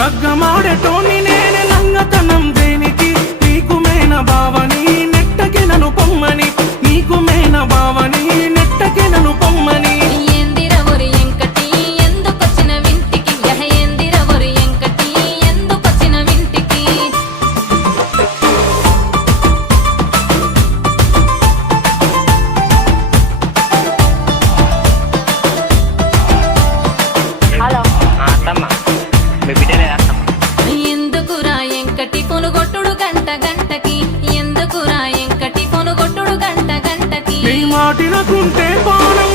లగ్గమాడేటోని నేనే లంగతనం దేనికి నీకు మేన బావని నెట్టకి నన్ను పొమ్మని నీకు మేన బావని నెట్టకి నన్ను పొమ్మని ఎందిరవరు ఎంకటి ఎందుకొచ్చిన వింటికి ఎందిరవరు ఎంకటి ఎందుకొచ్చిన వింటికి హలో అత్తమ్మ మీ బిడ్డలే అత్తమ్మ ఎందుకురా ఎంకటి పొనుగొట్టుడు గంట గంటకి ఎందుకురా ఎంకటి పొనుగొట్టుడు గంట గంటకి నీ మాటినకుంటే పానం